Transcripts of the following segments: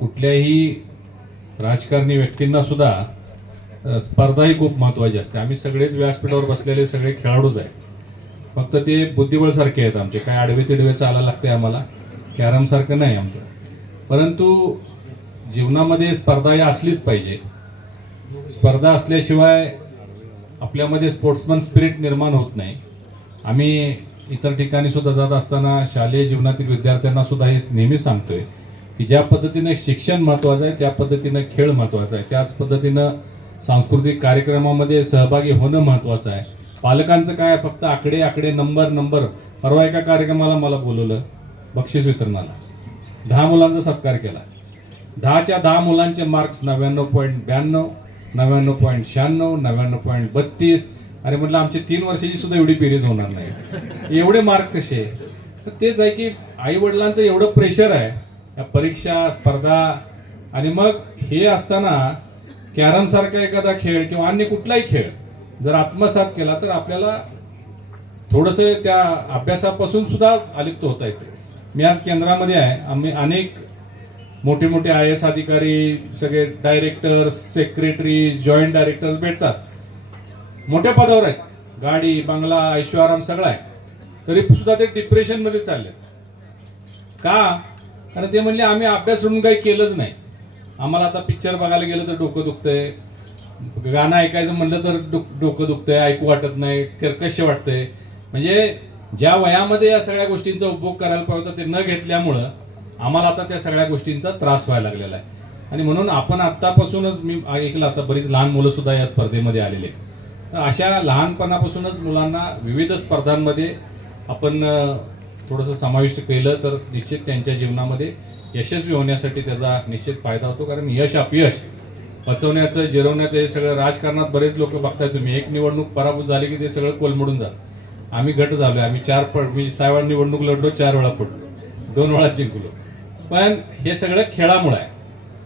कुठल्याही राजकारणी व्यक्तींना सुद्धा स्पर्धा ही खूप महत्त्वाची असते. आम्ही सगळेच व्यासपीठावर बसलेले सगळे खेळाडूच आहे. फक्त ते बुद्धिबळ सारखे आहेत आमचे, काय आडवे तिडवे चालायला लागते आम्हाला, कॅरम सारखं नाही आमचं. परंतु जीवनामध्ये स्पर्धा ही असलीच पाहिजे. स्पर्धा असल्याशिवाय आपल्यामध्ये स्पोर्ट्समन स्पिरिट निर्माण होत नाही. आम्ही इतर ठिकाणी सुद्धा जात असताना शालेय जीवनातील विद्यार्थ्यांना सुद्धा हे नेहमी सांगतोय की ज्या पद्धतीने शिक्षण महत्त्वाचं आहे त्या पद्धतीनं खेळ महत्त्वाचा आहे, त्याच पद्धतीनं सांस्कृतिक कार्यक्रमामध्ये सहभागी होणं महत्त्वाचं आहे. पालकांचं काय, फक्त आकडे आकडे नंबर. परवा एका कार्यक्रमाला मला बोलवलं बक्षीस वितरणाला, 10 मुलांचा सत्कार केला. 10च्या 10 मुलांचे मार्क्स 99.92, 99.96, 99.32. अरे म्हटलं आमची 3 वर्षाची सुद्धा एवढी बेरीज होणार नाही, एवढे मार्क कसे? तर तेच आहे की आई वडिलांचं एवढं प्रेशर आहे या परीक्षा स्पर्धा. आणि मग हे असताना कॅरम सारखा एखादा खेळ किंवा अन्य कुठलाही खेळ जर आत्मसात केला तर आपल्याला थोडंसं त्या अभ्यासापासून सुद्धा अलिप्त होता येते. मी आज केंद्रामध्ये आहे. आम्ही अनेक मोठे मोठे IAS अधिकारी, सगळे डायरेक्टर्स, सेक्रेटरी, जॉईंट डायरेक्टर्स भेटतात, मोठ्या पदावर आहेत, गाडी बंगला ऐश्वर्याराम सगळं आहे, तरी सुद्धा ते डिप्रेशन मध्ये चालले. का? कारण ते म्हणले आम्ही अभ्यास सोडून काही केलंच नाही. आम्हाला आता पिक्चर बघायला गेलं तर डोकं दुखतंय, गाणं ऐकायचं म्हणलं तर डोकं दुखतंय, ऐकू वाटत नाही, कर्कश वाटतंय. म्हणजे ज्या वयामध्ये या सगळ्या गोष्टींचा उपभोग करायला पाहिजे होता ते न घेतल्यामुळं आम्हाला आता त्या सगळ्या गोष्टींचा त्रास व्हायला लागलेला आहे. आणि म्हणून आपण आत्तापासूनच, मी ऐकलं आता बरीच लहान मुलं सुद्धा या स्पर्धेमध्ये आलेले आहेत. तर अशा लहानपणापासूनच मुलांना विविध स्पर्धांमध्ये आपण थोडंसं समाविष्ट केलं तर निश्चित त्यांच्या जीवनामध्ये यशस्वी होण्यासाठी त्याचा निश्चित फायदा होतो. कारण यश अपयश पचवण्याचं, जिरवण्याचं हे सगळं राजकारणात बरेच लोक बघताय तुम्ही. एक निवडणूक पराभूत झाली की ते सगळं कोलमडून जात. आम्ही गट झालोय, आम्ही 6 वेळा निवडणूक लढलो, 4 वेळा पडलो, 2 वेळा जिंकलो. पण हे सगळं खेळामुळे आहे.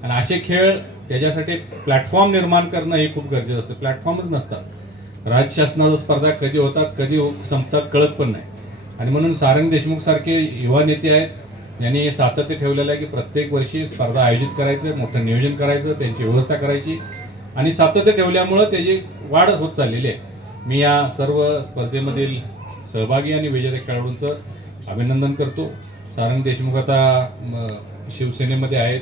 आणि असे खेळ त्याच्यासाठी प्लॅटफॉर्म निर्माण करणं हे खूप गरजेचं असतं. प्लॅटफॉर्मच नसतात. राज्य शासनाच्या स्पर्धा कधी होतात कधी संपतात कळत पण नाही. आणि म्हणून सारंग देशमुख सारखे युवा नेते आहेत, यांनी सातत्य ठेवलेलं आहे की प्रत्येक वर्षी स्पर्धा आयोजित करायचं, मोठं नियोजन करायचं, त्यांची व्यवस्था करायची. आणि सातत्य ठेवल्यामुळं त्याची वाढ होत चाललेली आहे. मी या सर्व स्पर्धेमधील सहभागी आणि विजेते खेळाडूंचं अभिनंदन करतो. सारंग देशमुख आता शिवसेनेमध्ये आहेत.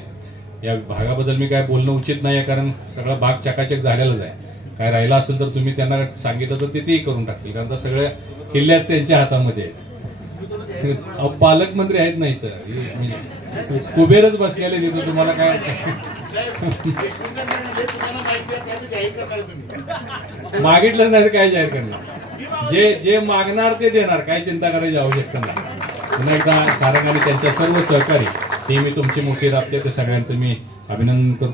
या भागाबद्दल मी काय बोलणं उचित नाही आहे, कारण सगळा भाग चकाचक झालेलाच आहे. काय राहिला असेल तर तुम्ही त्यांना सांगितलं तर तेही करून टाकतील, कारण आता सगळे किल्ल्याच त्यांच्या हातामध्ये आहेत. पालकमंत्री आहेत नाही तर म्हणजे कुबेरच बसलेले तिथं. तुम्हाला काय मागितलं नाही तर काय जाहीर करणार? जे मागणार ते देणार, काय चिंता करायची आवश्यकता नाही. पुन्हा एकदा सारंग आणि त्यांच्या सर्व सहकारी, ते मी तुमची मोठी राबते ते सगळ्यांचं मी अभिनंदन करतो.